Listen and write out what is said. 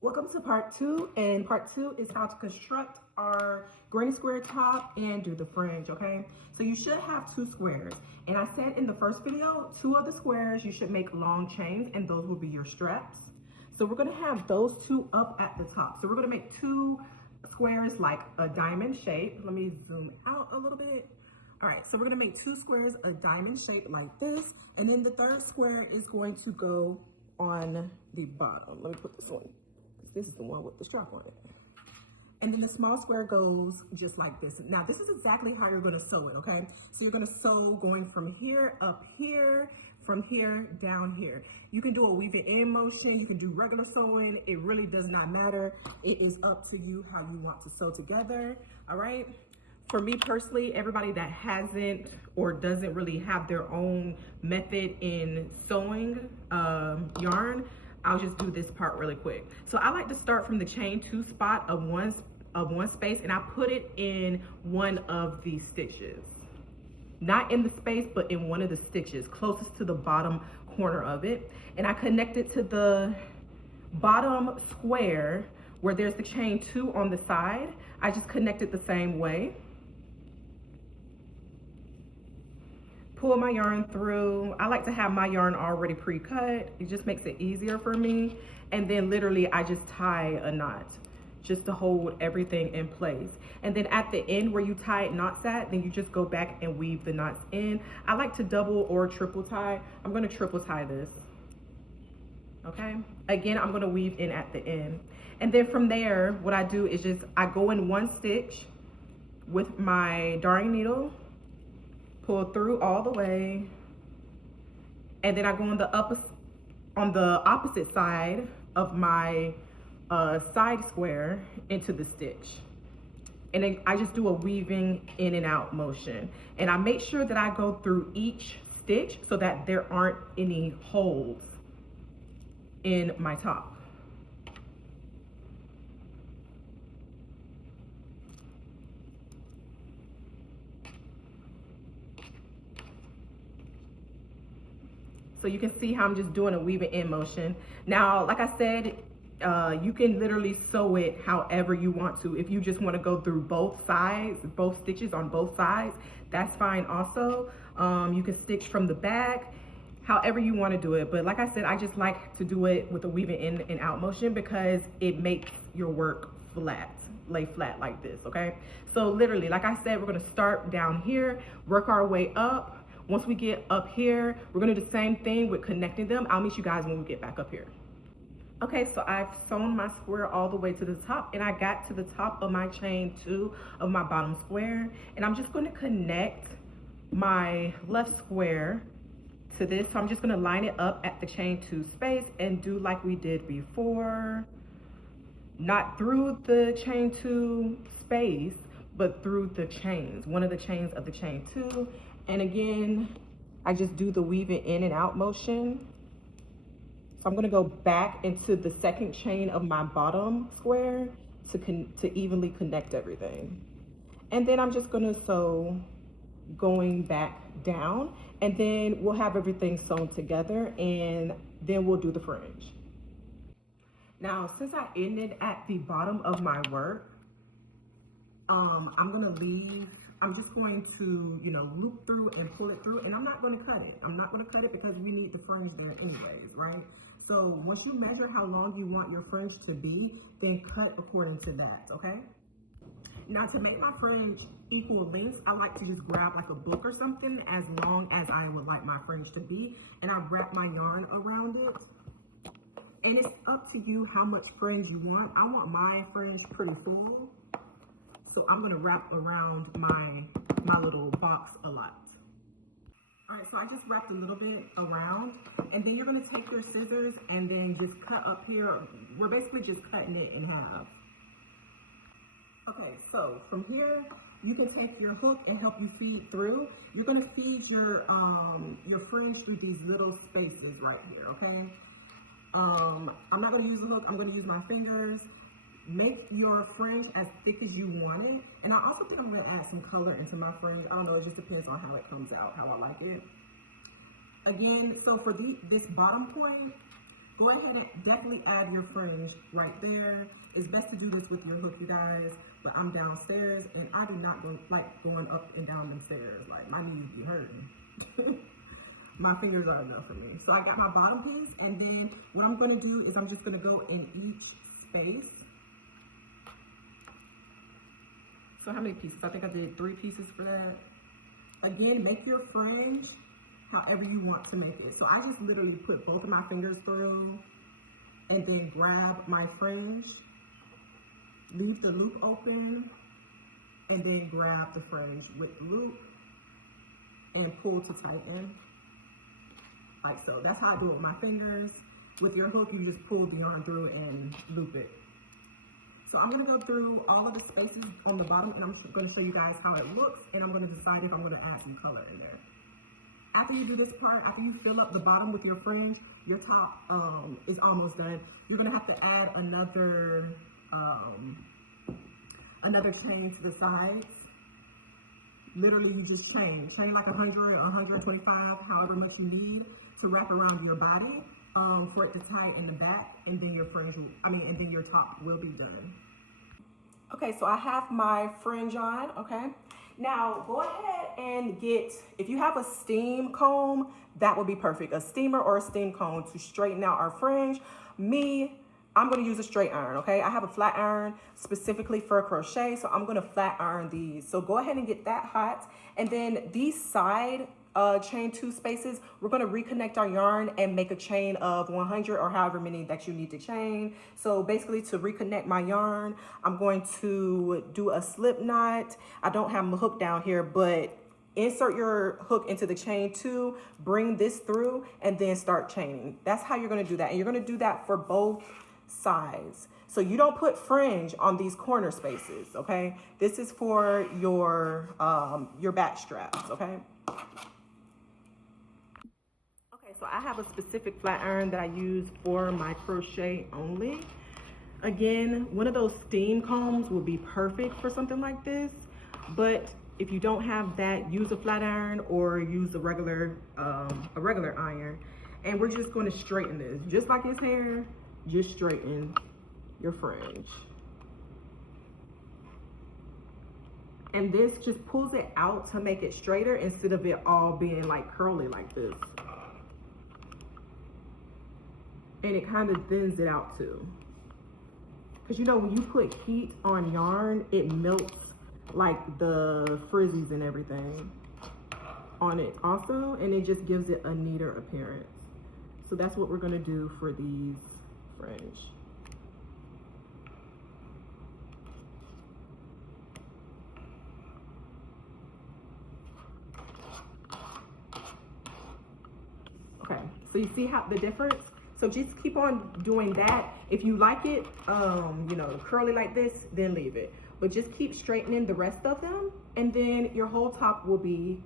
Welcome to part two, and part two is how to construct our granny square top and do the fringe, okay? So you should have two squares, and I said in the first video, two of the squares you should make long chains, and those will be your straps. So we're gonna have those two up at the top. So we're gonna make two squares like a diamond shape. Let me zoom out a little bit. All right, so we're gonna make two squares a diamond shape like this, and then the third square is going to go on the bottom. Let me put this one. This is the one with the strap on it. And then the small square goes just like this. Now, this is exactly how you're gonna sew it, okay? So you're gonna sew going from here, up here, from here, down here. You can do a weave it in motion, you can do regular sewing. It really does not matter. It is up to you how you want to sew together, all right? For me personally, everybody that hasn't or doesn't really have their own method in sewing yarn, I'll just do this part really quick. So I like to start from the chain two spot of one space, and I put it in one of the stitches. Not in the space, but in one of the stitches closest to the bottom corner of it. And I connect it to the bottom square where there's the chain two on the side. I just connect it the same way. Pull my yarn through. I like to have my yarn already pre-cut. It just makes it easier for me. And then literally I just tie a knot just to hold everything in place. And then at the end where you tie knots at, then you just go back and weave the knots in. I like to double or triple tie. I'm gonna triple tie this, okay? Again, I'm gonna weave in at the end. And then from there, what I do is just, I go in one stitch with my darning needle, pull through all the way, and then I go on the opposite side of my side square into the stitch. And then I just do a weaving in and out motion. And I make sure that I go through each stitch so that there aren't any holes in my top. So you can see how I'm just doing a weaving in motion. Now, like I said, you can literally sew it however you want to. If you just want to go through both sides, both stitches on both sides, that's fine also. You can stitch from the back, however you want to do it. But like I said, I just like to do it with a weaving in and out motion because it makes your work flat, lay flat like this, okay? So literally, like I said, we're going to start down here, work our way up. Once we get up here, we're gonna do the same thing with connecting them. I'll meet you guys when we get back up here. Okay, so I've sewn my square all the way to the top, and I got to the top of my chain two of my bottom square, and I'm just gonna connect my left square to this. So I'm just gonna line it up at the chain two space and do like we did before. Not through the chain two space, but through the chains, one of the chains of the chain two. And again, I just do the weaving in and out motion. So I'm gonna go back into the second chain of my bottom square to evenly connect everything. And then I'm just gonna sew going back down, and then we'll have everything sewn together, and then we'll do the fringe. Now, since I ended at the bottom of my work, I'm just going to, loop through and pull it through, and I'm not going to cut it. I'm not going to cut it because we need the fringe there anyways, right? So once you measure how long you want your fringe to be, then cut according to that, okay? Now to make my fringe equal lengths, I like to just grab like a book or something as long as I would like my fringe to be, and I wrap my yarn around it. And it's up to you how much fringe you want. I want my fringe pretty full. So I'm gonna wrap around my little box a lot. All right, so I just wrapped a little bit around, and then you're gonna take your scissors and then just cut up here. We're basically just cutting it in half. Okay, so from here, you can take your hook and help you feed through. You're gonna feed your fringe through these little spaces right here, okay? I'm not gonna use the hook, I'm gonna use my fingers. Make your fringe as thick as you want it. And I also think I'm gonna add some color into my fringe. I don't know, it just depends on how it comes out, how I like it. Again, so for this bottom point, go ahead and definitely add your fringe right there. It's best to do this with your hook, you guys, but I'm downstairs and I do not like going up and down them stairs. Like, my knees be hurting. My fingers are enough for me. So I got my bottom piece, and then what I'm gonna do is I'm just gonna go in each space. So how many pieces? I think I did 3 pieces for that. Again, make your fringe however you want to make it. So I just literally put both of my fingers through and then grab my fringe, leave the loop open, and then grab the fringe with the loop and pull to tighten. Like so. That's how I do it with my fingers. With your hook, you just pull the yarn through and loop it. So I'm gonna go through all of the spaces on the bottom, and I'm gonna show you guys how it looks, and I'm gonna decide if I'm gonna add some color in there. After you do this part, after you fill up the bottom with your fringe, your top is almost done. You're gonna have to add another chain to the sides. Literally, you just chain like 100 or 125, however much you need to wrap around your body for it to tie in the back, and then your fringe, and then your top will be done. Okay, so I have my fringe on, okay? Now, go ahead and get, if you have a steam comb, that would be perfect. A steamer or a steam comb to straighten out our fringe. I'm gonna use a straight iron, okay? I have a flat iron specifically for crochet, so I'm gonna flat iron these. So go ahead and get that hot. And then these side chain 2 spaces, we're gonna reconnect our yarn and make a chain of 100 or however many that you need to chain. So basically, to reconnect my yarn, I'm going to do a slip knot. I don't have my hook down here, but insert your hook into the chain 2, bring this through, and then start chaining. That's how you're gonna do that. And you're gonna do that for both sides. So you don't put fringe on these corner spaces, okay? This is for your back straps, okay? Okay, so I have a specific flat iron that I use for my crochet only. Again, one of those steam combs will be perfect for something like this, but if you don't have that, use a flat iron or use a regular iron. And we're just going to straighten this, just like his hair. Just straighten your fringe. And this just pulls it out to make it straighter instead of it all being like curly like this. And it kind of thins it out too. Because you know, when you put heat on yarn, it melts like the frizzies and everything on it also, and it just gives it a neater appearance. So that's what we're gonna do for these fringe. Okay, so you see how the difference? So just keep on doing that. If you like it, you know, curly like this, then leave it. But just keep straightening the rest of them, and then your whole top will be